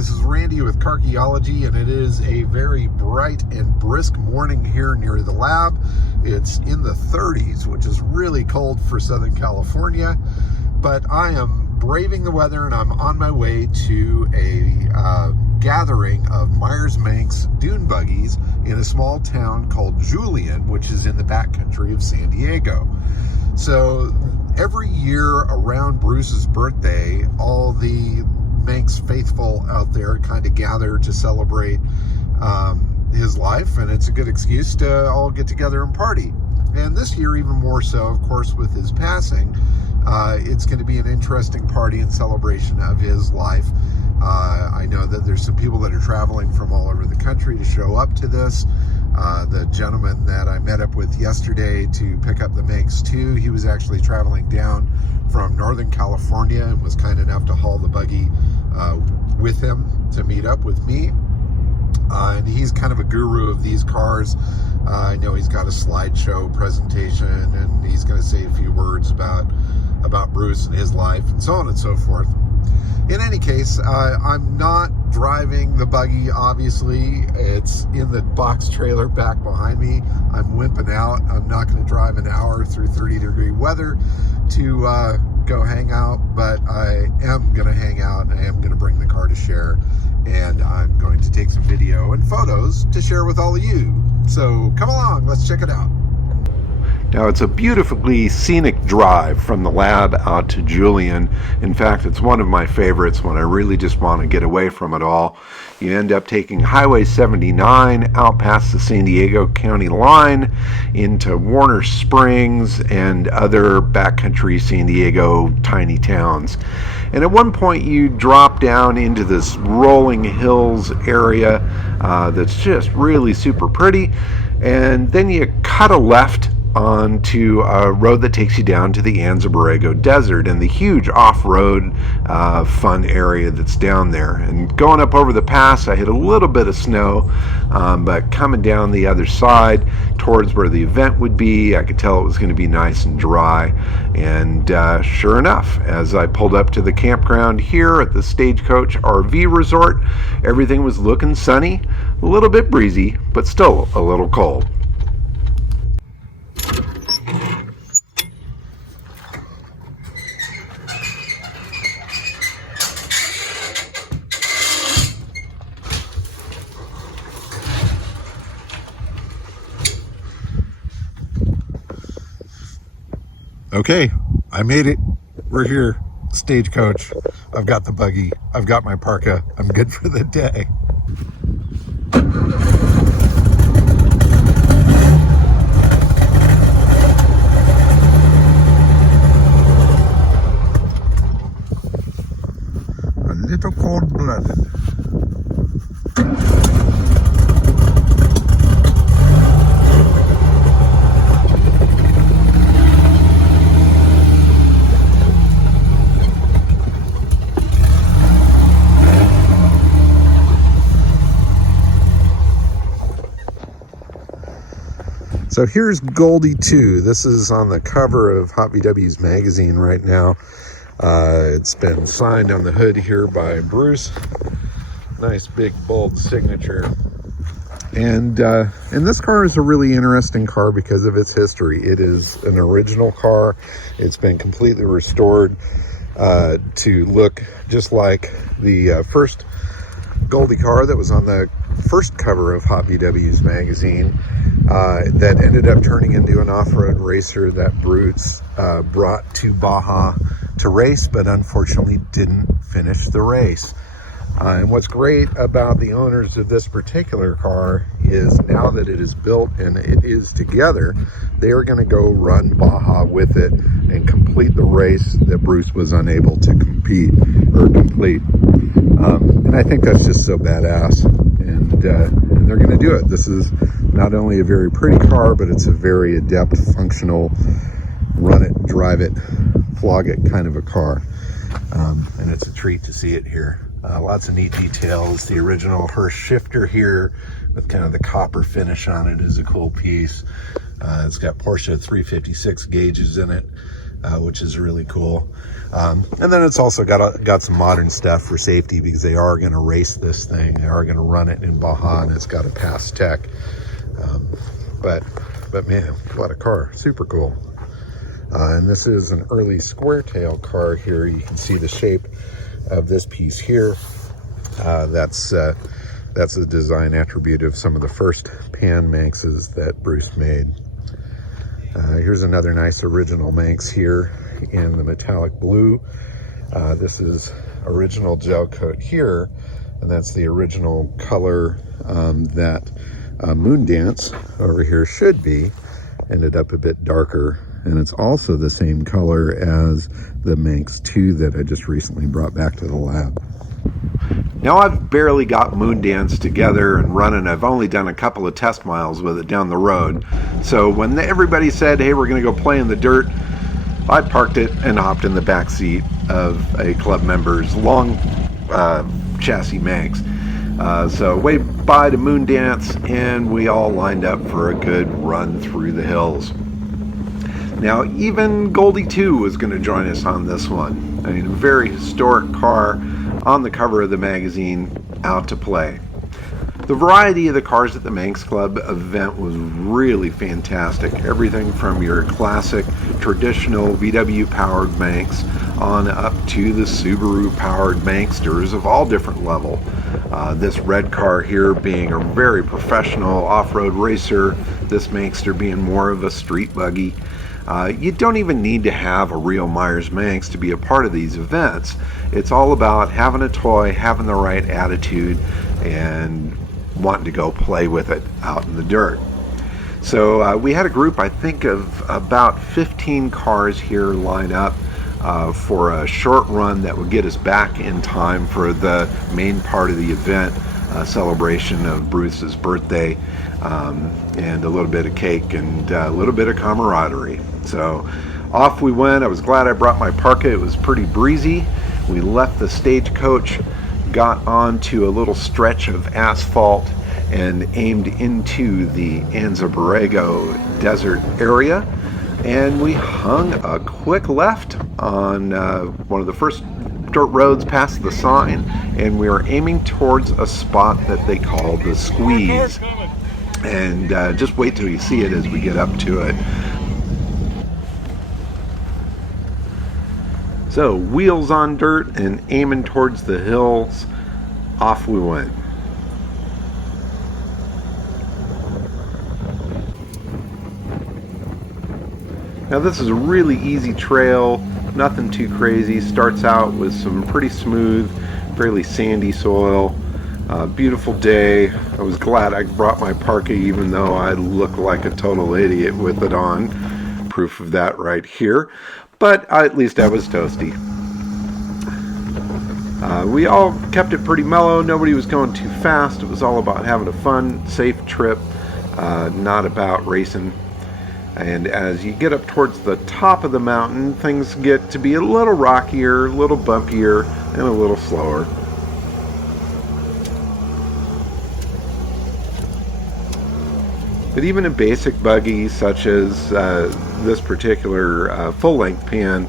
this is Randy with Carchaeology, and it is a very bright and brisk morning here near the lab. It's in the 30s, which is really cold for Southern California, but I am braving the weather and I'm on my way to a gathering of Meyers Manx dune buggies in a small town called Julian, which is in the backcountry of San Diego. So every year around Bruce's birthday, all the Manx faithful out there kind of gather to celebrate his life, and it's a good excuse to all get together and party. And this year even more so, of course, with his passing. It's going to be an interesting party and celebration of his life. I know that there's some people that are traveling from all over the country to show up to this. The gentleman that I met up with yesterday to pick up the Manx 2, he was actually traveling down from Northern California and was kind enough to haul the buggy with him to meet up with me. And he's kind of a guru of these cars. I know he's got a slideshow presentation, and he's going to say a few words about Bruce and his life and so on and so forth. In any case, I'm not driving the buggy, obviously. It's in the box trailer back behind me. I'm wimping out. I'm not going to drive an hour through 30-degree weather to go hang out, but I am going to hang out, and I am going to bring the car to share, and I'm going to take some video and photos to share with all of you. So come along, let's check it out. Now, it's a beautifully scenic drive from the lab out to Julian. In fact, it's one of my favorites when I really just want to get away from it all. You end up taking Highway 79 out past the San Diego County line into Warner Springs and other backcountry San Diego tiny towns. And at one point you drop down into this rolling hills area that's just really super pretty. And then you cut a left onto a road that takes you down to the Anza Borrego Desert and the huge off-road fun area that's down there. And going up over the pass, I hit a little bit of snow, but coming down the other side towards where the event would be, I could tell it was going to be nice and dry. And sure enough, as I pulled up to the campground here at the Stagecoach RV Resort, everything was looking sunny, a little bit breezy, but still a little cold. Okay, I made it. We're here. Stagecoach. I've got the buggy. I've got my parka. I'm good for the day. A little cold-blooded. So here's Goldie 2. This is on the cover of Hot VW's magazine right now. It's been signed on the hood here by Bruce. Nice big bold signature. And this car is a really interesting car because of its history. It is an original car. It's been completely restored to look just like the first Goldie car that was on the first cover of Hot VW's magazine, that ended up turning into an off-road racer that Bruce brought to Baja to race, but unfortunately didn't finish the race. And what's great about the owners of this particular car is now that it is built and it is together, they are going to go run Baja with it and complete the race that Bruce was unable to complete. And I think that's just so badass. And they're going to do it. This is not only a very pretty car, but it's a very adept, functional, run it, drive it, flog it kind of a car. And it's a treat to see it here. Lots of neat details. The original Hirsch shifter here with kind of the copper finish on it is a cool piece. It's got Porsche 356 gauges in it. which is really cool. And then it's also got some modern stuff for safety, because they are going to race this thing. They are going to run it in Baja, and it's got a pass tech. But man, what a car. Super cool. And this is an early square tail car here. You can see the shape of this piece here. That's a design attribute of some of the first Pan Manxes that Bruce made. Here's another nice original Manx here in the metallic blue. This is original gel coat here, and that's the original color that Moondance over here should be. Ended up a bit darker, and it's also the same color as the Manx 2 that I just recently brought back to the lab. Now, I've barely got Moondance together and running. I've only done a couple of test miles with it down the road. So when everybody said, hey, we're going to go play in the dirt, I parked it and hopped in the back seat of a club member's long chassis Manx. So way by to Moondance, and we all lined up for a good run through the hills. Now, even Goldie 2 was going to join us on this one. I mean, a very historic car on the cover of the magazine, out to play. The variety of the cars at the Manx Club event was really fantastic. Everything from your classic traditional VW powered Manx on up to the Subaru powered Manxsters of all different level. This red car here being a very professional off-road racer, this Manxster being more of a street buggy. You don't even need to have a real Meyers Manx to be a part of these events. It's all about having a toy, having the right attitude, and wanting to go play with it out in the dirt. So we had a group, I think, of about 15 cars here lined up for a short run that would get us back in time for the main part of the event, celebration of Bruce's birthday, and a little bit of cake and a little bit of camaraderie. So off we went. I was glad I brought my parka. It was pretty breezy. We left the stagecoach, got onto a little stretch of asphalt, and aimed into the Anza Borrego desert area. And we hung a quick left on one of the first dirt roads past the sign, and we were aiming towards a spot that they call the Squeeze. And just wait till you see it as we get up to it. So, wheels on dirt and aiming towards the hills, off we went. Now this is a really easy trail, nothing too crazy. Starts out with some pretty smooth, fairly sandy soil. Beautiful day. I was glad I brought my parka even though I look like a total idiot with it on. Proof of that right here. But at least I was toasty. We all kept it pretty mellow. Nobody was going too fast. It was all about having a fun, safe trip, not about racing. And as you get up towards the top of the mountain, things get to be a little rockier, a little bumpier, and a little slower. But even a basic buggy such as this particular full-length Pan,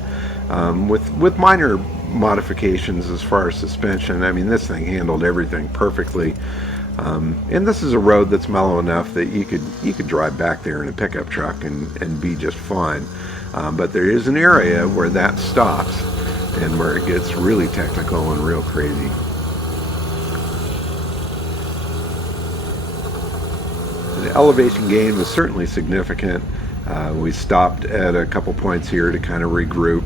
with minor modifications as far as suspension, I mean, this thing handled everything perfectly. And this is a road that's mellow enough that you could drive back there in a pickup truck and be just fine. But there is an area where that stops and where it gets really technical and real crazy. The elevation gain was certainly significant. We stopped at a couple points here to kind of regroup,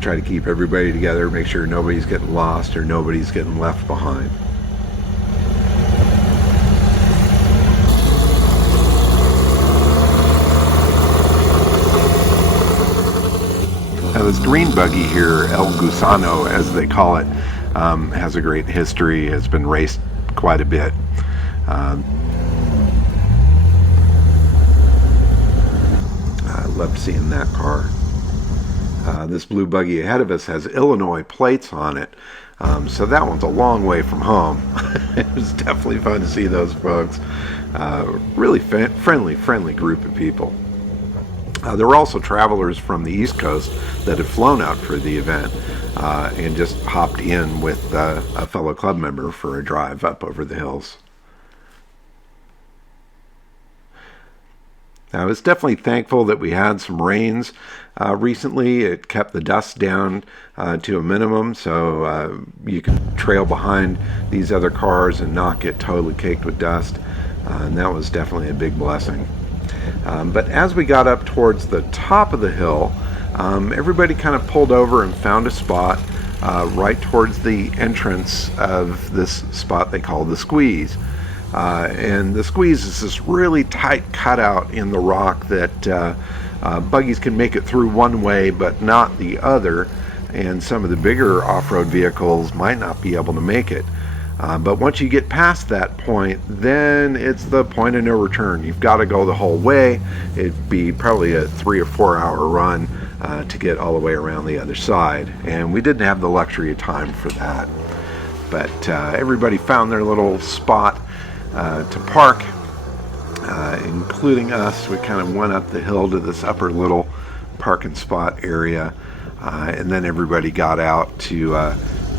try to keep everybody together, make sure nobody's getting lost or nobody's getting left behind. Now this green buggy here, El Gusano as they call it, has a great history, has been raced quite a bit. I loved seeing that car. This blue buggy ahead of us has Illinois plates on it, so that one's a long way from home. It was definitely fun to see those folks. Really friendly group of people. There were also travelers from the East Coast that had flown out for the event and just hopped in with a fellow club member for a drive up over the hills. I was definitely thankful that we had some rains recently. It kept the dust down to a minimum, so you can trail behind these other cars and not get totally caked with dust, and that was definitely a big blessing. But as we got up towards the top of the hill, everybody kind of pulled over and found a spot right towards the entrance of this spot they call the Squeeze. And the Squeeze is this really tight cutout in the rock that buggies can make it through one way but not the other, and some of the bigger off-road vehicles might not be able to make it. But once you get past that point, then it's the point of no return. You've got to go the whole way. It'd be probably a 3 or 4 hour run to get all the way around the other side, and we didn't have the luxury of time for that. But everybody found their little spot to park, including us. We kind of went up the hill to this upper little parking spot area, and then everybody got out to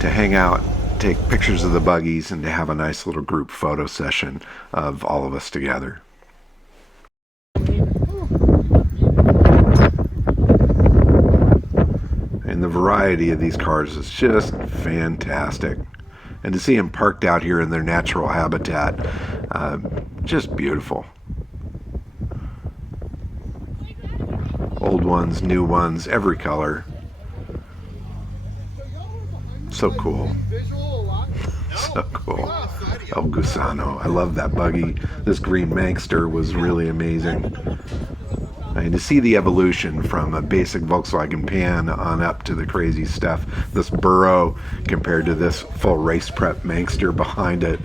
hang out, take pictures of the buggies, and to have a nice little group photo session of all of us together. And the variety of these cars is just fantastic. And to see them parked out here in their natural habitat, just beautiful. Old ones, new ones, every color. So cool. So cool. El Gusano. I love that buggy. This green Manxter was really amazing. And to see the evolution from a basic Volkswagen Pan on up to the crazy stuff, this Burro compared to this full race prep Manxter behind it,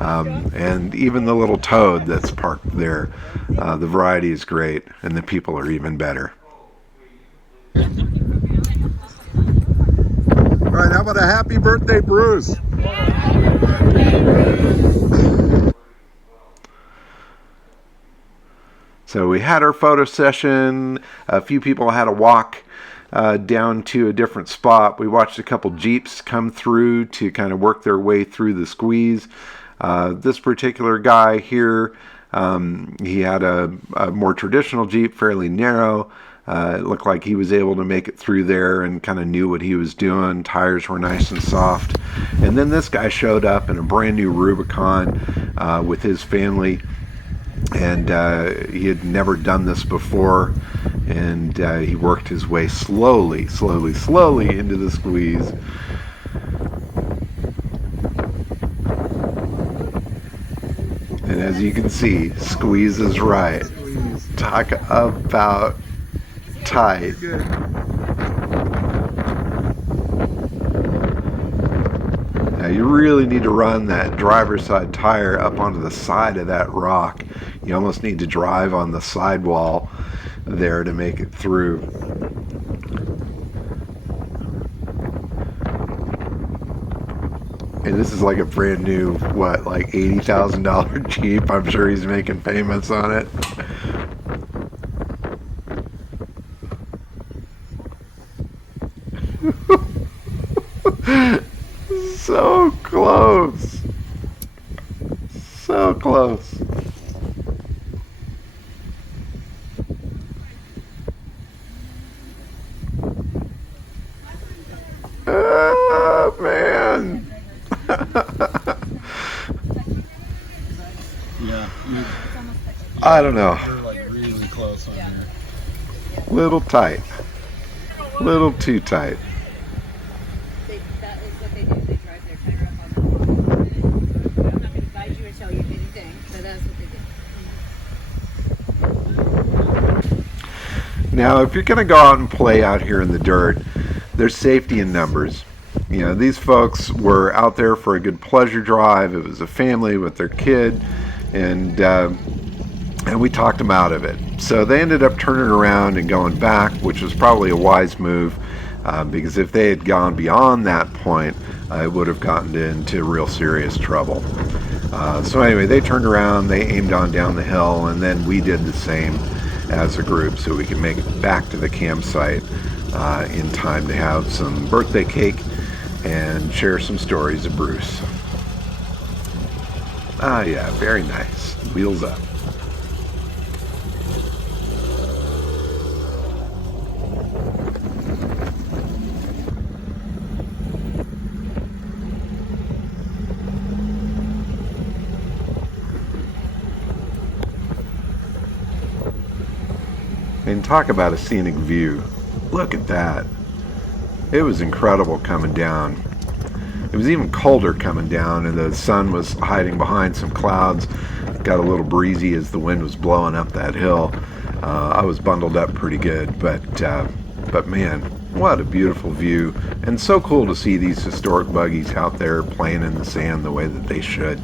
and even the little Toad that's parked there. The variety is great, and the people are even better. All right, how about a happy birthday, Bruce? So we had our photo session. A few people had a walk down to a different spot. We watched a couple Jeeps come through to kind of work their way through the Squeeze. This particular guy here, he had a more traditional Jeep, fairly narrow. It looked like he was able to make it through there and kind of knew what he was doing. Tires were nice and soft. And then this guy showed up in a brand new Rubicon with his family. And he had never done this before, and he worked his way slowly into the Squeeze. And as you can see, Squeeze is right. Talk about tight. Now you really need to run that driver's side tire up onto the side of that rock. You almost need to drive on the sidewall there to make it through. And this is like a brand new, what, like $80,000 Jeep. I'm sure he's making payments on it. So close. So close. Oh, man. Yeah. I don't know. We're like really close on here. Little tight. Little too tight. That is what they do. They drive their tire up on the wall. I'm not going to advise you or tell you anything, but that's what they do. Now, if you're going to go out and play out here in the dirt, there's safety in numbers. You know, these folks were out there for a good pleasure drive. It was a family with their kid, and we talked them out of it. So they ended up turning around and going back, which was probably a wise move, because if they had gone beyond that point, it would have gotten into real serious trouble. So anyway, they turned around, they aimed on down the hill, and then we did the same. as a group so we can make it back to the campsite in time to have some birthday cake and share some stories of Bruce. Ah, yeah, very nice. Wheels up. And talk about a scenic view. Look at that. It was incredible coming down. It was even colder coming down, and the sun was hiding behind some clouds. Got a little breezy as the wind was blowing up that hill. I was bundled up pretty good, but man, what a beautiful view. And so cool to see these historic buggies out there playing in the sand the way that they should.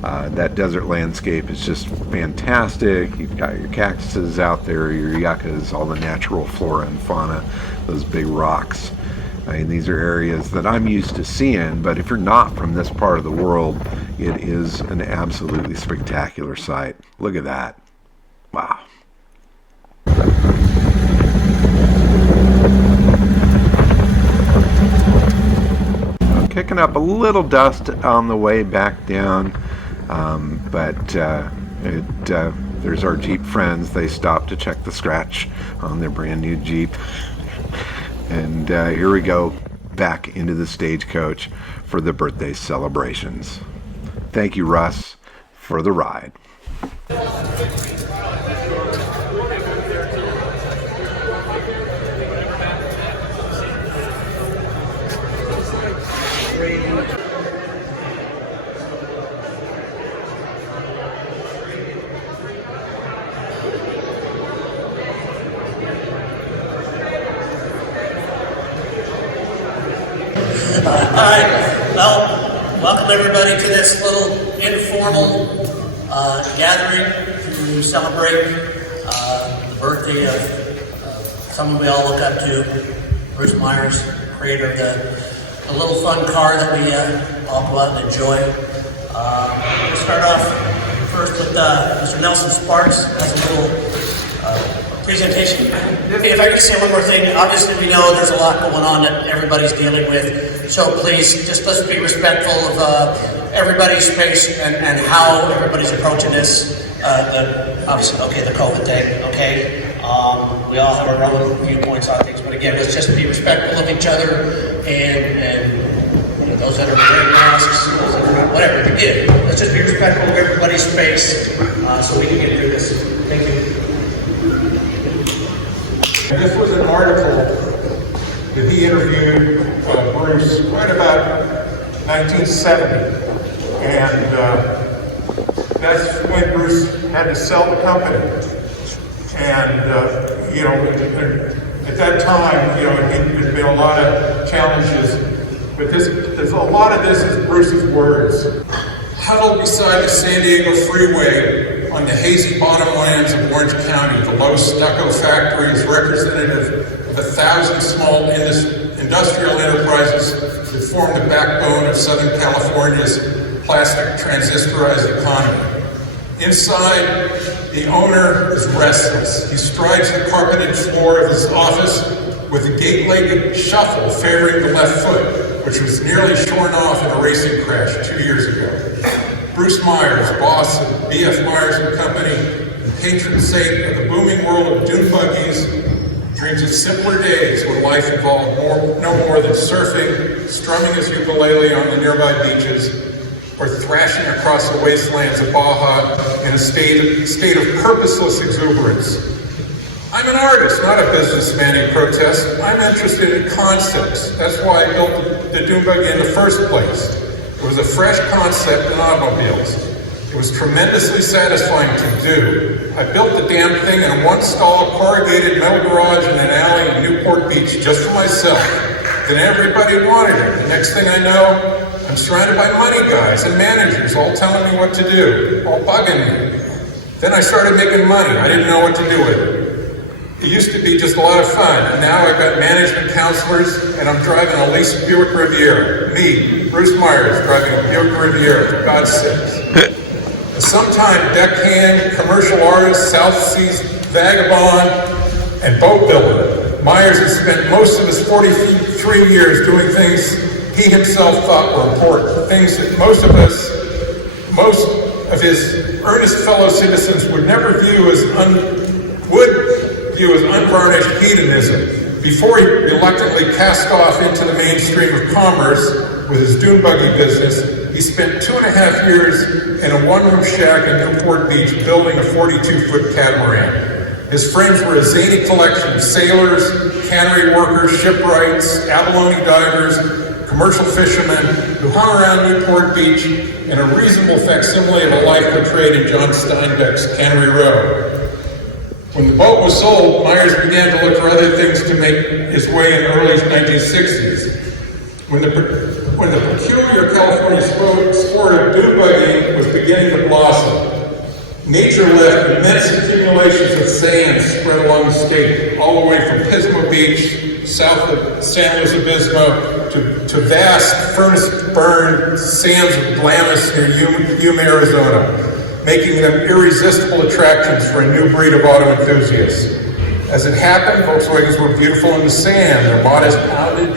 That desert landscape is just fantastic. You've got your cactuses out there, your yuccas, all the natural flora and fauna, those big rocks. I mean, these are areas that I'm used to seeing, but if you're not from this part of the world, it is an absolutely spectacular sight. Look at that. Wow. I'm kicking up a little dust on the way back down. There's our Jeep friends. They stopped to check the scratch on their brand new Jeep. And here we go back into the stagecoach for the birthday celebrations. Thank you, Russ, for the ride. Alright, well, welcome everybody to this little informal gathering to celebrate the birthday of someone we all look up to, Bruce Meyers, creator of the little fun car that we all go out and enjoy. We'll start off first with Mr. Nelson Sparks has a little presentation. If I could say one more thing, obviously we know there's a lot going on that everybody's dealing with, so please, just let's be respectful of everybody's space and how everybody's approaching this. Obviously, okay, the COVID thing, okay? We all have our own viewpoints on things, but again, let's just be respectful of each other and you know, those that are wearing masks, those that are not, whatever, again, let's just be respectful of everybody's space so we can get through this. Thank you. And this was an article that he interviewed Bruce right about 1970. And that's when Bruce had to sell the company. And, you know, at that time, you know, there'd been a lot of challenges. But a lot of this is Bruce's words. Huddled beside the San Diego freeway, on the hazy bottomlands of Orange County, the low stucco factory is representative of 1,000 small industrial enterprises that form the backbone of Southern California's plastic transistorized economy. Inside, the owner is restless. He strides the carpeted floor of his office with a gate-legged shuffle favoring the left foot, which was nearly shorn off in a racing crash 2 years ago. Bruce Meyers, boss of B.F. Meyers and Company, the patron saint of the booming world of dune buggies, dreams of simpler days when life involved no more than surfing, strumming his ukulele on the nearby beaches, or thrashing across the wastelands of Baja in a state of purposeless exuberance. I'm an artist, not a businessman in protest. I'm interested in concepts. That's why I built the dune buggy in the first place. It was a fresh concept in automobiles. It was tremendously satisfying to do. I built the damn thing in a one-stall corrugated metal garage in an alley in Newport Beach just for myself. Then everybody wanted it. The next thing I know, I'm surrounded by money guys and managers all telling me what to do, all bugging me. Then I started making money. I didn't know what to do with it. It used to be just a lot of fun, and now I've got management counselors, and I'm driving a leased Buick Riviera. Me, Bruce Meyers, driving a Buick Riviera, for God's sakes. A sometime deckhand, commercial artist, South Seas vagabond, and boat builder. Myers has spent most of his 43 years doing things he himself thought were important, things that most of his earnest fellow citizens would never view as unvarnished hedonism. Before he reluctantly cast off into the mainstream of commerce with his dune buggy business, he spent 2.5 years in a one-room shack in Newport Beach building a 42-foot catamaran. His friends were a zany collection of sailors, cannery workers, shipwrights, abalone divers, commercial fishermen who hung around Newport Beach in a reasonable facsimile of a life portrayed in John Steinbeck's Cannery Row. When the boat was sold, Myers began to look for other things to make his way in the early 1960s. When the peculiar California sport of dune buggying was beginning to blossom, nature left immense accumulations of sand spread along the state, all the way from Pismo Beach, south of San Luis Obispo, to vast furnace-burned sands of Glamis near Yuma, Arizona, making them irresistible attractions for a new breed of auto enthusiasts. As it happened, Volkswagens were beautiful in the sand. Their modest poundage,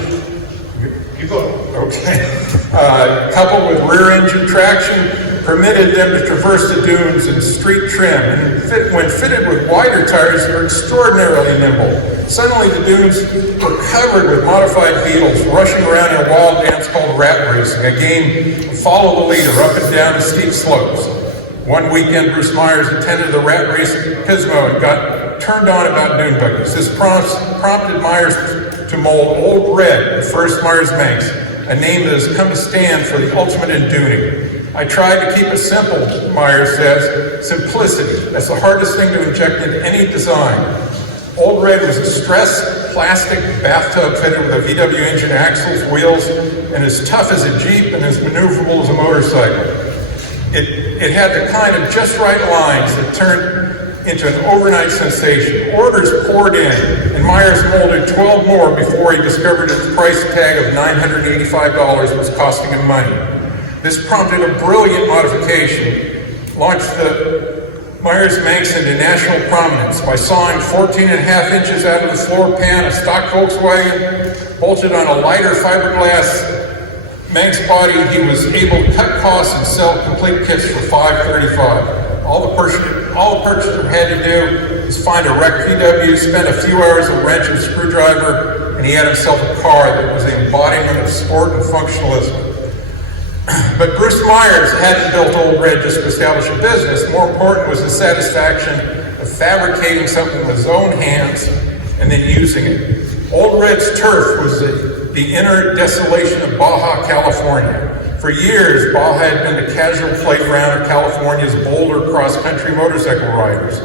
coupled with rear-engine traction, permitted them to traverse the dunes in street trim, and when fitted with wider tires, they were extraordinarily nimble. Suddenly, the dunes were covered with modified beetles, rushing around in a wild dance called rat racing, a game of follow the leader up and down the steep slopes. One weekend, Bruce Meyers attended the rat race at Pismo and got turned on about dune buggies. This prompted Myers to mold Old Red, the first Meyers Manx, a name that has come to stand for the ultimate in duning. I tried to keep it simple, Myers says. Simplicity, that's the hardest thing to inject into any design. Old Red was a stressed plastic bathtub fitted with a VW engine, axles, wheels, and as tough as a Jeep and as maneuverable as a motorcycle. It had the kind of just right lines that turned into an overnight sensation. Orders poured in, and Myers molded 12 more before he discovered its price tag of $985 was costing him money. This prompted a brilliant modification, launched the Meyers Manx into national prominence by sawing 14.5 inches out of the floor pan, a stock Volkswagen, bolted on a lighter fiberglass Manx body. He was able to cut costs and sell complete kits for $535. All the purchaser had to do is find a wrecked VW, spend a few hours of wrench and screwdriver, and he had himself a car that was the embodiment of sport and functionalism. But Bruce Meyers hadn't built Old Red just to establish a business. More important was the satisfaction of fabricating something with his own hands and then using it. Old Red's turf was the inner desolation of Baja, California. For years, Baja had been the casual playground of California's bolder cross-country motorcycle riders.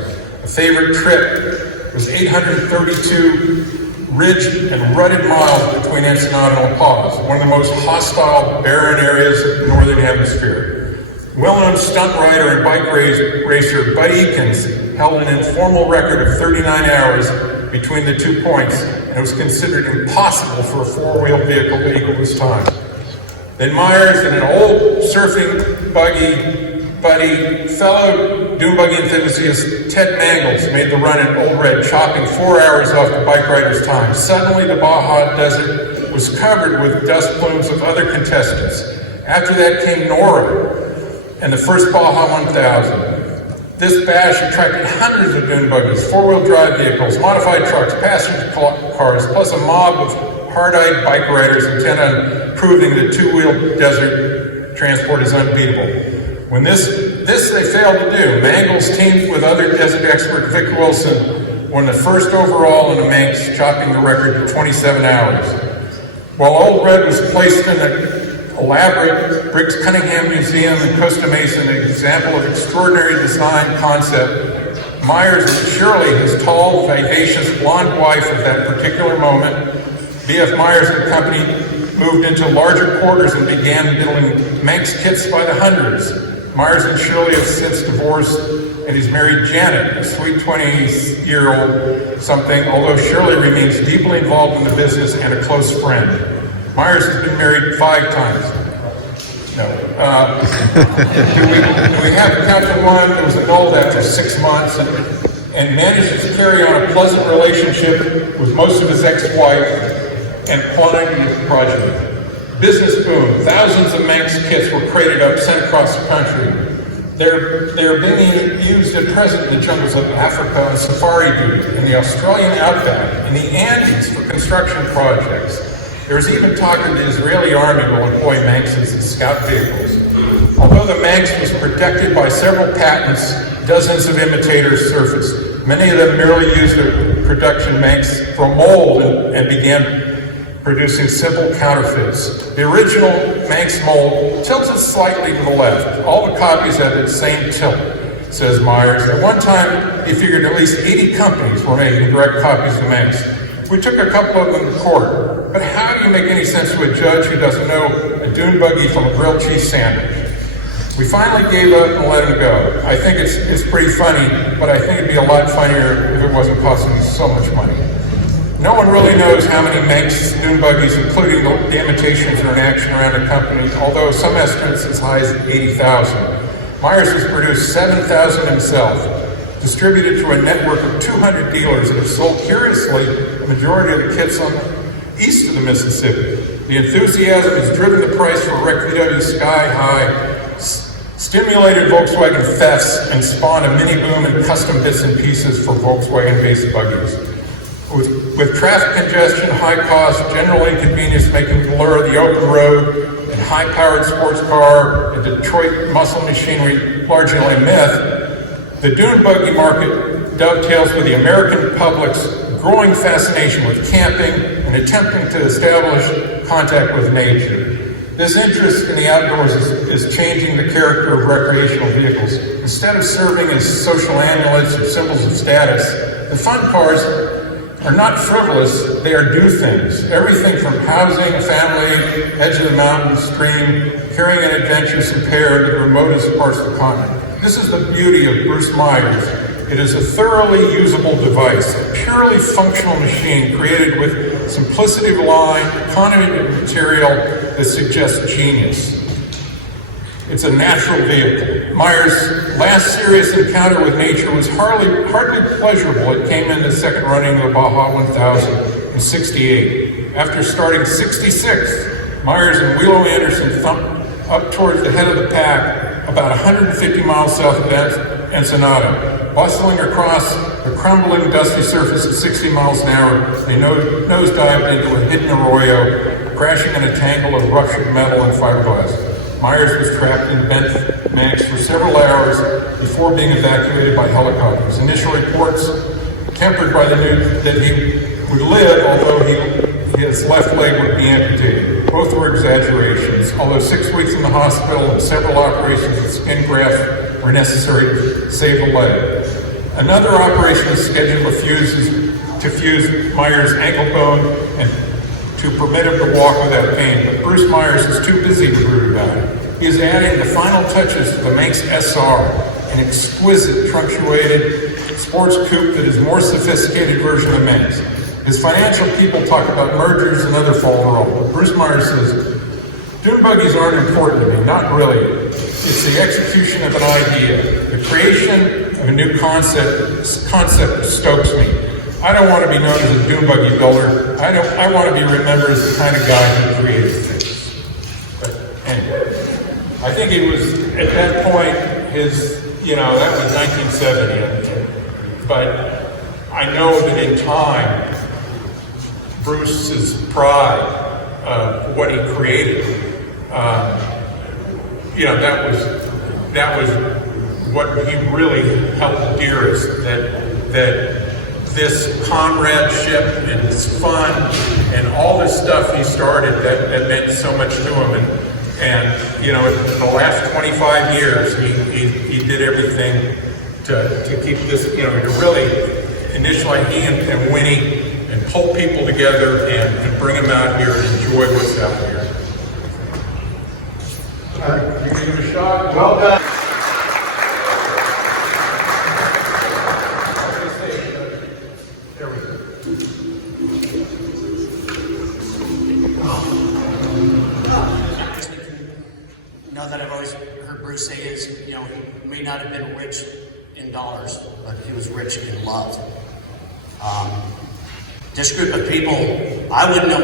A favorite trip was 832 ridged and rutted miles between Ensenada and La Paz, one of the most hostile, barren areas of the Northern Hemisphere. Well-known stunt rider and bike racer Bud Eakins held an informal record of 39 hours between the 2 points, and it was considered impossible for a four-wheel vehicle to equal this time. Then Myers and an old surfing buddy, fellow dune buggy enthusiast Ted Mangles made the run in Old Red, chopping 4 hours off the bike rider's time. Suddenly, the Baja Desert was covered with dust plumes of other contestants. After that came Nora and the first Baja 1000. This bash attracted hundreds of dune buggies, four-wheel drive vehicles, modified trucks, passenger cars, plus a mob of hard-eyed bike riders intent on proving that two-wheel desert transport is unbeatable. When this they failed to do. Mangles teamed with other desert expert Vic Wilson, won the first overall in the Manx, chopping the record to 27 hours. While Old Red was placed in an elaborate Briggs Cunningham Museum in Costa Mesa, an example of extraordinary design concept, Myers and Shirley, his tall, vivacious, blonde wife of that particular moment, B.F. Myers and Company, moved into larger quarters and began building Manx kits by the hundreds. Myers and Shirley have since divorced, and he's married Janet, a sweet 20-year-old something, although Shirley remains deeply involved in the business and a close friend. Myers has been married 5 times. No. Do we have to count to one? It was annulled after 6 months. And and manages to carry on a pleasant relationship with most of his ex-wife and quantity of progeny. Business boom. Thousands of Manx kits were crated up, sent across the country. They're being used at present in the jungles of Africa on safari duty, in the Australian outback, in the Andes for construction projects. There's even talk that the Israeli army will employ Manxes as scout vehicles. Although the Manx was protected by several patents, dozens of imitators surfaced. Many of them merely used the production Manx from mold and began producing simple counterfeits. The original Manx mold tilted slightly to the left. All the copies had the same tilt, says Meyers. At one time, he figured at least 80 companies were making direct copies of Manx. We took a couple of them to court, but how do you make any sense to a judge who doesn't know a dune buggy from a grilled cheese sandwich? We finally gave up and let him go. I think it's pretty funny, but I think it'd be a lot funnier if it wasn't costing us so much money. No one really knows how many Manx dune buggies, including the imitations, are in action around the company, although some estimates as high as 80,000. Meyers has produced 7,000 himself, distributed through a network of 200 dealers that have sold, curiously, the majority of the kits on east of the Mississippi. The enthusiasm has driven the price for Rec VW sky high, stimulated Volkswagen thefts, and spawned a mini boom in custom bits and pieces for Volkswagen-based buggies. With traffic congestion, high cost, general inconvenience making the lure of the open road, and high-powered sports car and Detroit muscle machinery largely a myth, the dune buggy market dovetails with the American public's growing fascination with camping and attempting to establish contact with nature. This interest in the outdoors is changing the character of recreational vehicles. Instead of serving as social amulets or symbols of status, the fun cars are not frivolous, they are do things. Everything from housing, family, edge of the mountain, stream, carrying an adventuresome pair to the remotest parts of the continent. This is the beauty of Bruce Meyers. It is a thoroughly usable device, a purely functional machine created with simplicity of line, economy of material that suggests genius. It's a natural vehicle. Meyers' last serious encounter with nature was hardly pleasurable. It came in the second running of the Baja 1000 in '68. After starting 66th, Meyers and Wheelo Anderson thumped up towards the head of the pack, about 150 miles south of Ensenada. Bustling across the crumbling, dusty surface at 60 miles an hour, they nosedived into a hidden arroyo, crashing in a tangle of ruptured metal and fiberglass. Meyers was trapped in Bent Manx for several hours before being evacuated by helicopters. Initial reports tempered by the news that he would live, although his left leg would be amputated. Both were exaggerations, although 6 weeks in the hospital and several operations with skin grafts were necessary to save the leg. Another operation is scheduled to fuse Meyers' ankle bone and to permit him to walk without pain, but Bruce Meyers is too busy to brood about it. He is adding the final touches to the Manx SR, an exquisite truncated sports coupe that is a more sophisticated version of Manx. His financial people talk about mergers and other follow but Bruce Meyers says, dune buggies aren't important to me, not really. It's the execution of an idea, the creation of a new concept stokes me. I don't want to be known as a dune buggy builder. I want to be remembered as the kind of guy who created things. But anyway, I think it was at that point that was 1970. But I know that in time, Bruce's pride of what he created, that was what he really held dearest. That this comradeship and this fun and all this stuff he started that meant so much to him. And in the last 25 years, he did everything to keep this, to really, initially he and Winnie, and pull people together and bring them out here and enjoy what's out here. All right, you give it a shot. Well done. That I've always heard Bruce say is, he may not have been rich in dollars, but he was rich in love. This group of people, I would know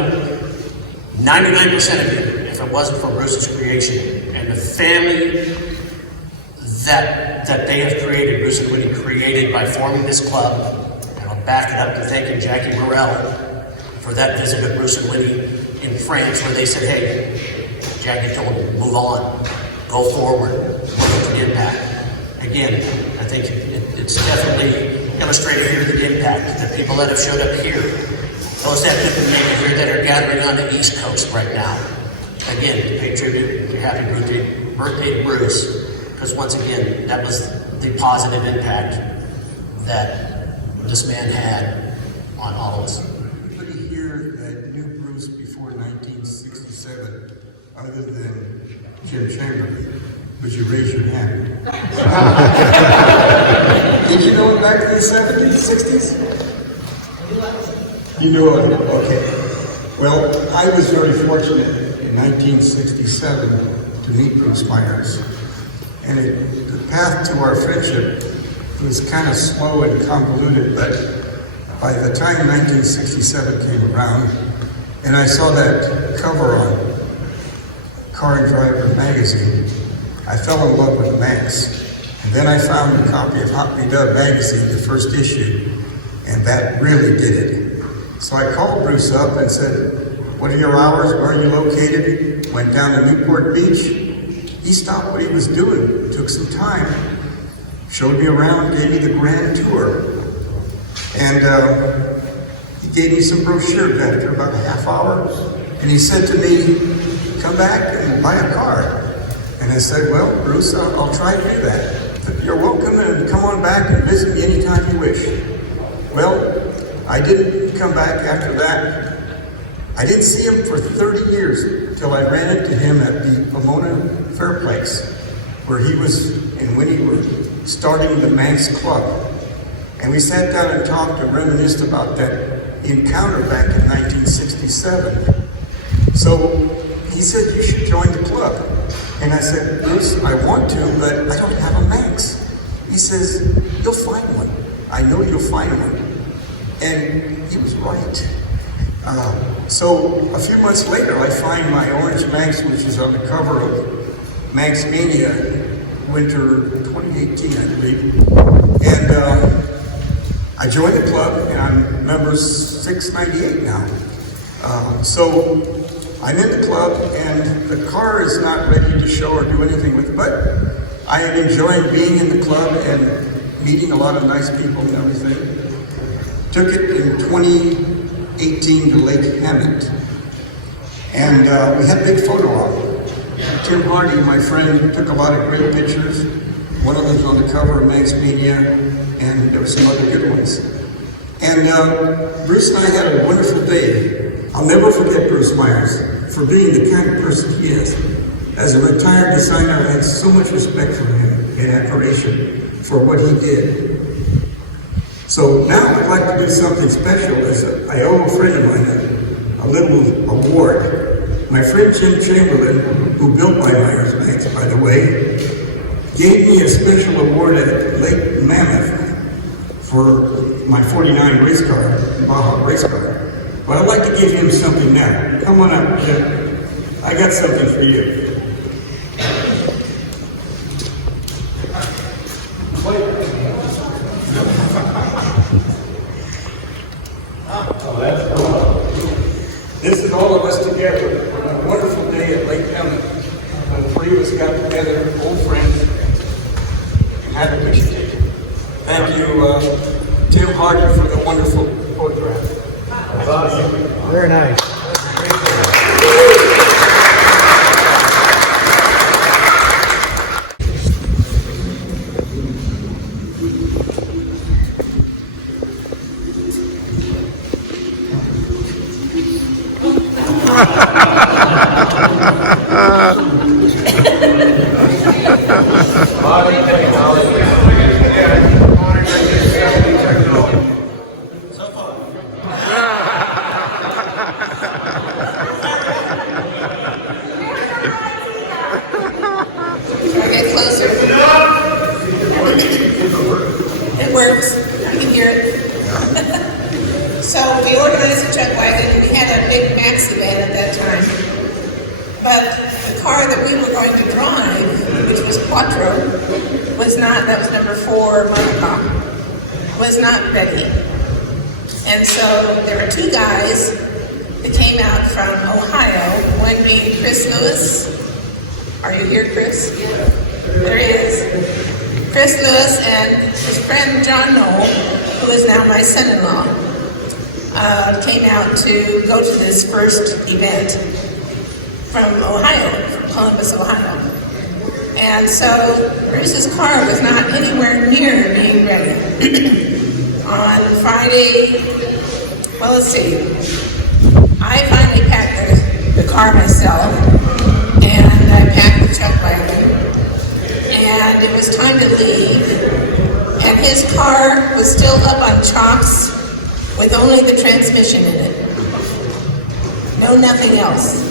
99% of it if it wasn't for Bruce's creation and the family that they have created, Bruce and Winnie created by forming this club. And I'll back it up to thanking Jackie Morrell for that visit of Bruce and Winnie in France, where they said, hey, Jackie told them, move on, go forward, look at the impact. Again, I think it's definitely illustrated here the impact, the people that have showed up here, those that couldn't make it here that are gathering on the East Coast right now. Again, to pay tribute to happy birthday to Bruce, because once again, that was the positive impact that this man had on all of us. Anybody here that knew Bruce before 1967, other than Jim Chamberlain? Would you raise your hand? Did you know him back in the 70s, 60s? You knew him, okay. Well, I was very fortunate in 1967 to meet Bruce Meyers. And the path to our friendship was kind of slow and convoluted, but by the time 1967 came around, and I saw that cover on Car and Driver magazine, I fell in love with Manx. And then I found a copy of Hot Me Dub magazine, the first issue, and that really did it. So I called Bruce up and said, what are your hours? Where are you located? Went down to Newport Beach. He stopped what he was doing, took some time, showed me around, gave me the grand tour. And he gave me some brochures after about a half hour. And he said to me, come back and buy a car. And I said, well, Bruce, I'll try to do that. You're welcome, and come on back and visit me anytime you wish. Well, I didn't come back after that. I didn't see him for 30 years till I ran into him at the Pomona Fairplex, where he was and Winnie were starting the Manx Club. And we sat down and talked and reminisced about that encounter back in 1967. So he said, you should join the club. And I said, Bruce, I want to, but I don't have a Manx. He says, you'll find one. I know you'll find one. And he was right. So a few months later, I find my orange Manx, which is on the cover of Manx Mania, winter 2018, I believe. And I joined the club, and I'm member 698 now. So I'm in the club, and the car is not ready to show or do anything with it, but I am enjoying being in the club and meeting a lot of nice people and everything. Took it in 2018 to Lake Hammond, and we had a big photo op. Tim Hardy, my friend, took a lot of great pictures. One of them's on the cover of Manx Media, and there were some other good ones. And Bruce and I had a wonderful day. I'll never forget Bruce Meyers for being the kind of person he is. As a retired designer, I had so much respect for him and admiration for what he did. So now I'd like to do something special. I owe a friend of mine a little award. My friend Jim Chamberlain, who built my Meyers Manx, by the way, gave me a special award at Lake Mammoth for my 49 race car, Baja race car. But I'd like to give him something now. Come on up, Jim. I got something for you. This is all of us together on a wonderful day at Lake Hammond. The three of us got together, old friends, and had a picture taken. Thank you, Tim Hardy, for the wonderful photograph. That's awesome. Very nice. Get closer. So we organized a truck wagon. We had a big maxi van at that time. But the car that we were going to drive, which was Quattro, was not, that was number 4, Monica, was not ready. And so there were 2 guys that came out from Ohio, one being Chris Lewis. Are you here, Chris? There he is. Chris Lewis and his friend John Knoll, who is now my son-in-law, came out to go to this first event from Ohio, from Columbus, Ohio. And so Bruce's car was not anywhere near being ready. On Friday, well, let's see, I finally packed the car myself, and I packed the truck wagon, and it was time to leave, and his car was still up on chocks with only the transmission in it. No, nothing else.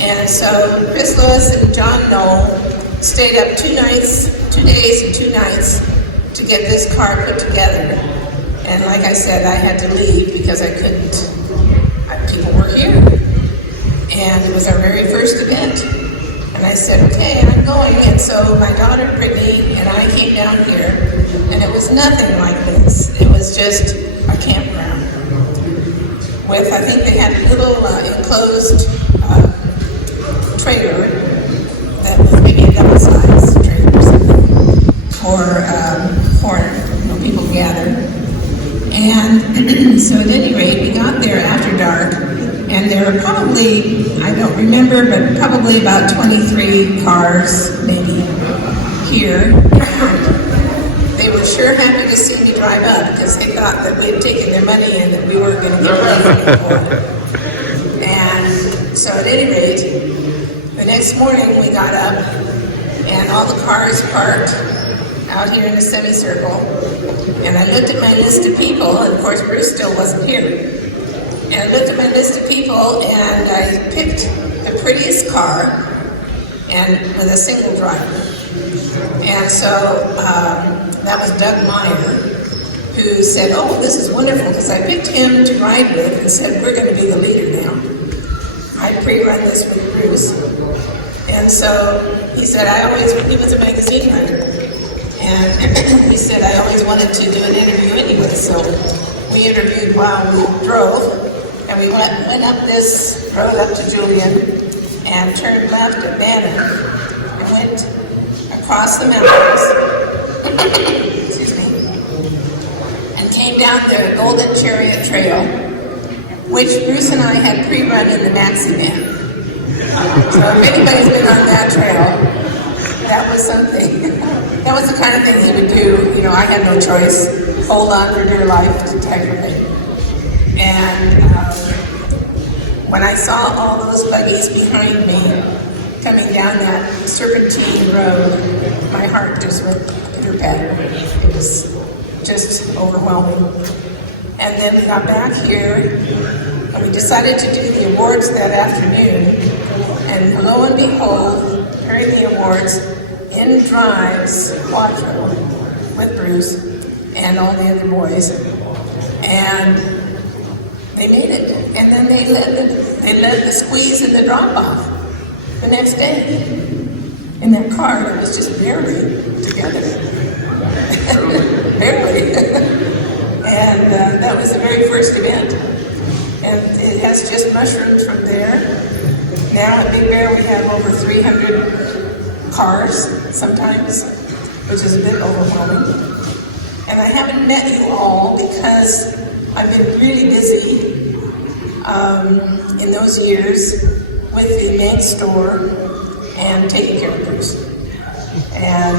And so Chris Lewis and John Knoll stayed up 2 days and 2 nights to get this car put together. And like I said, I had to leave because I couldn't, people were here. And it was our very first event. And I said, okay, I'm going. And so my daughter Brittany and I came down here, and it was nothing like this. It was just a campground with, I think they had a little enclosed trailer that was maybe a double-sized trailer or something for people gather. And so at any rate, we got there after dark, and there were probably, I don't remember, but probably about 23 cars, maybe, here. They were sure happy to see me drive up, because they thought that we had taken their money and that we weren't going to get anything anymore. And so at any rate, the next morning we got up, and all the cars parked out here in a semicircle, and I looked at my list of people, and of course Bruce still wasn't here. And I looked at my list of people, and I picked the prettiest car, and with a single driver. And so that was Doug Meyer, who said, oh, this is wonderful, because I picked him to ride with and said, we're going to be the leader now. I pre-run this with Bruce. And so he said, he was a magazine writer. And he said, I always wanted to do an interview anyway. So we interviewed while we drove. And we went up this road up to Julian and turned left at Banner and went across the mountains, excuse me, and came down the Golden Chariot Trail, which Bruce and I had pre-run in the maxi van. So if anybody's been on that trail, that was something. That was the kind of thing he would do. You know, I had no choice. Hold on for dear life type of thing. And when I saw all those buggies behind me coming down that serpentine road, my heart just went pitter-patter. It was just overwhelming. And then we got back here, and we decided to do the awards that afternoon. And lo and behold, during the awards, in drives Quattro with Bruce and all the other boys. And they made it. And then they led the squeeze and the drop-off the next day in that car that was just barely together. Barely. And that was the very first event. And it has just mushroomed from there. Now at Big Bear we have over 300 cars sometimes, which is a bit overwhelming. And I haven't met you all because I've been really busy in those years with the Manx store and taking care of Bruce. And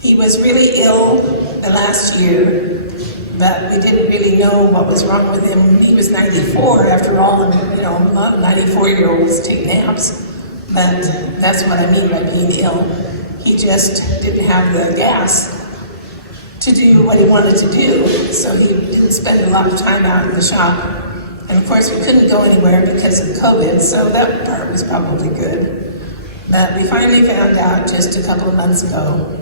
he was really ill the last year, but we didn't really know what was wrong with him. He was 94 after all, and you know, a lot of 94-year-olds take naps, but that's what I mean by being ill. He just didn't have the gas to do what he wanted to do, so he didn't spend a lot of time out in the shop. And of course we couldn't go anywhere because of COVID, so that part was probably good. But we finally found out just a couple of months ago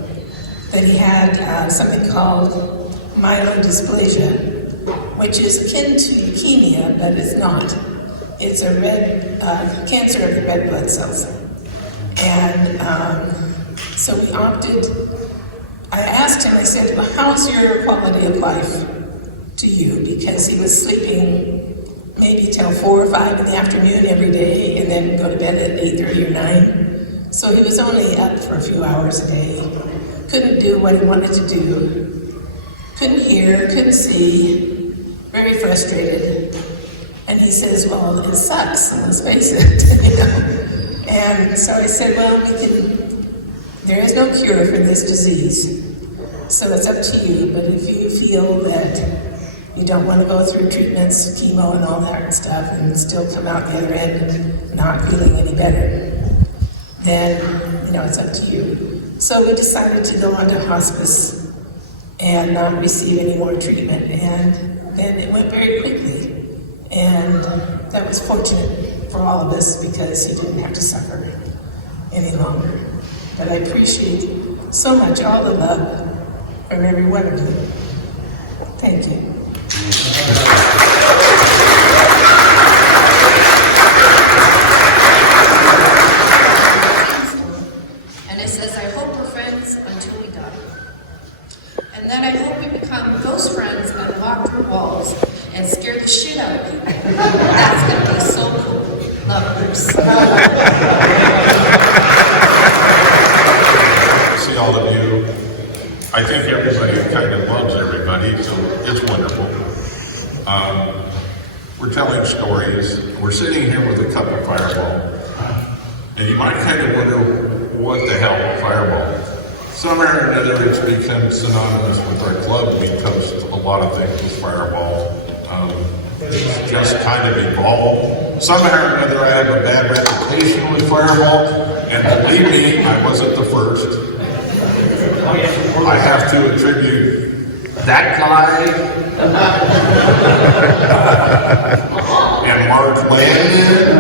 that he had something called myelodysplasia, which is akin to leukemia, but it's not. It's a red cancer of the red blood cells. And so we opted, I asked him, I said, well, how's your quality of life to you? Because he was sleeping maybe till 4 or 5 in the afternoon every day and then go to bed at 8:30 or 9. So he was only up for a few hours a day. Couldn't do what he wanted to do. Couldn't hear, couldn't see, very frustrated. And he says, well, it sucks, let's face it, you know. And so I said, well, there is no cure for this disease. So it's up to you, but if you feel that you don't want to go through treatments, chemo and all that stuff, and still come out the other end not feeling any better, then, you know, it's up to you. So we decided to go on to hospice and not receive any more treatment, and then it went very quickly. And that was fortunate for all of us because he didn't have to suffer any longer. But I appreciate so much all the love from every one of you. Thank you. And it says, I hope we're friends until we die. And then I hope we become ghost friends and walk through walls and scare the shit out of people. That's gonna be so cool. Love, Bruce. See all of you. I think everybody kind of loves everybody, so it's wonderful. We're telling stories. We're sitting here with a cup of Fireball. And you might kind of wonder, what the hell, Fireball? Somehow or another, it's become synonymous with our club. We toast a lot of things with Fireball. It's just kind of evolved. Somehow or another, I have a bad reputation with Fireball. And believe me, I wasn't the first. I have to attribute that guy and Mark Landon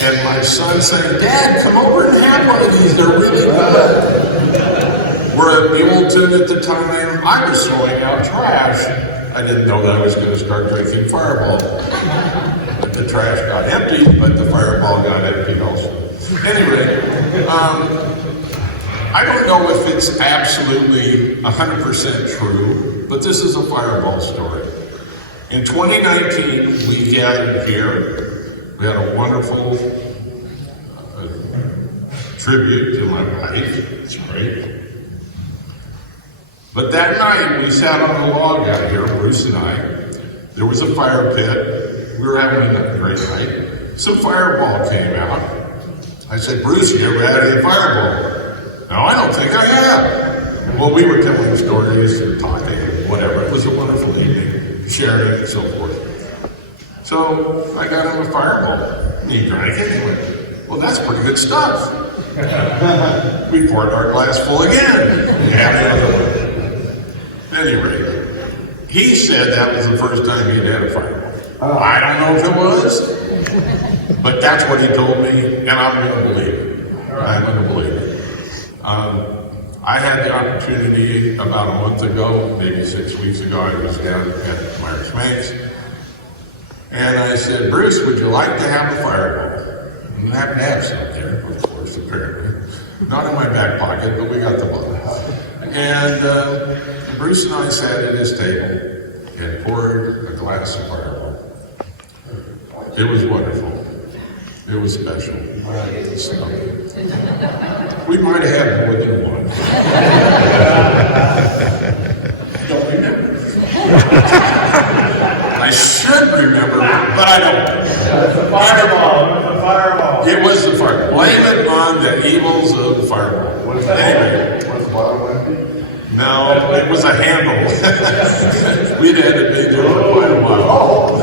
and my son saying, Dad, come over and have one of these, they're really good. We're at Buellton at the time. I was throwing out trash. I didn't know that I was going to start drinking Fireball. But the trash got empty, but the Fireball got empty also. Anyway, I don't know if it's absolutely 100% true, but this is a Fireball story. In 2019, we gathered here. We had a wonderful tribute to my wife. It's great. But that night, we sat on a log out here, Bruce and I. There was a fire pit. We were having a great night. Some Fireball came out. I said, Bruce, you ever had any Fireball? No, I don't think I have. Well, we were telling stories and talking and whatever. It was a wonderful evening, sharing and so forth. So I got him a Fireball. And he drank it. He went, well, that's pretty good stuff. We poured our glass full again. We had another one. Anyway, he said that was the first time he'd had a Fireball. I don't know if it was, but that's what he told me, and I'm going to believe it. I'm going to believe it. I had the opportunity about a month ago, maybe 6 weeks ago, I was down at Meyers Manx, and I said, Bruce, would you like to have a Fireball? You happen to have some there, of course, apparently. Not in my back pocket, but we got the bottle. And Bruce and I sat at his table and poured a glass of Fireball. It was wonderful. It was special. So, we might have had more than one. I don't remember. I should remember, but I don't. It's a Fireball. It was a Fireball. It was the Fireball. Blame it on the evils of the Fireball. Anyway. Was the bottle empty? No, it was a handle. We'd had it been there for quite a while.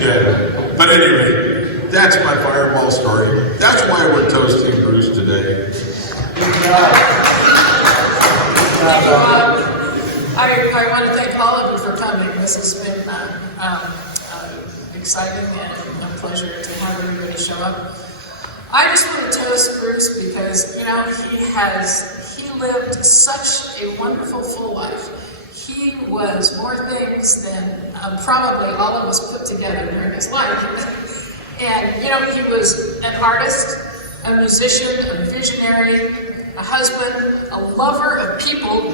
Yeah. But anyway, that's my Fireball story. That's why we're toasting Bruce today. I want to thank all of you for coming. This has been exciting and a pleasure to have everybody show up. I just want to toast Bruce because, you know, he lived such a wonderful, full life. He was more things than probably all of us put together during his life. And, you know, he was an artist, a musician, a visionary, a husband, a lover of people.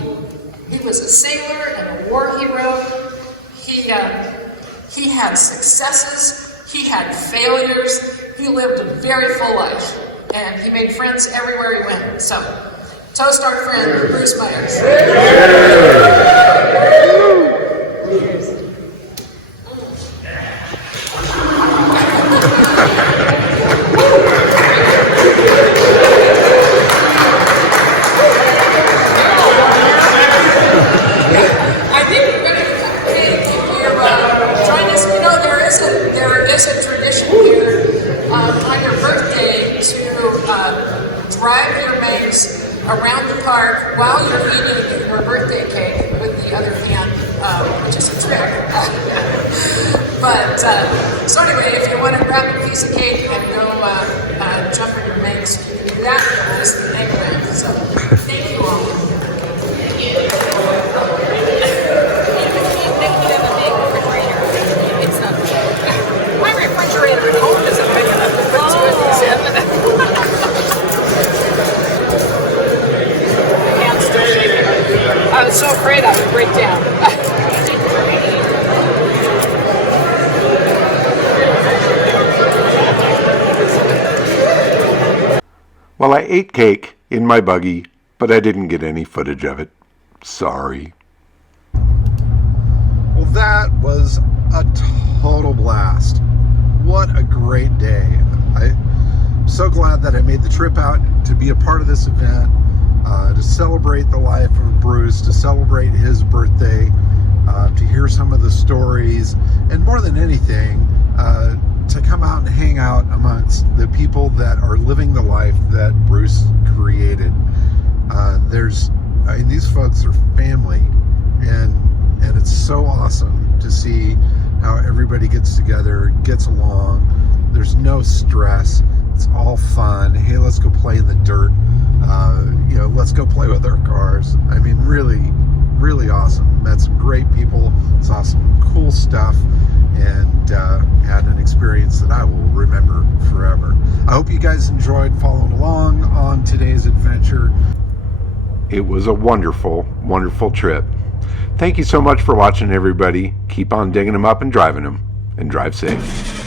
He was a sailor and a war hero. He had successes, he had failures, he lived a very full life, and he made friends everywhere he went. So, toast our friend, Bruce Meyers. Drive your Manx around the park while you're eating your birthday cake with the other hand, which is a trick. But so anyway, if you want to grab a piece of cake and go jump in your Manx, you can do that. It was the eggplant. So thank you all. Thank you. My refrigerator at home isn't big enough to put two of these in. I was so afraid I would break down. Well, I ate cake in my buggy, but I didn't get any footage of it. Sorry. Well, that was a total blast. What a great day. I'm so glad that I made the trip out to be a part of this event, to celebrate the life of Bruce, to celebrate his birthday, to hear some of the stories, and more than anything, to come out and hang out amongst the people that are living the life that Bruce created. These folks are family, and it's so awesome to see how everybody gets together, gets along. There's no stress. It's all fun. Hey, let's go play in the dirt. Let's go play with our cars. I mean, really, really awesome. Met some great people, saw some cool stuff, and had an experience that I will remember forever. I hope you guys enjoyed following along on today's adventure. It was a wonderful, wonderful trip. Thank you so much for watching, everybody. Keep on digging them up and driving them, and drive safe.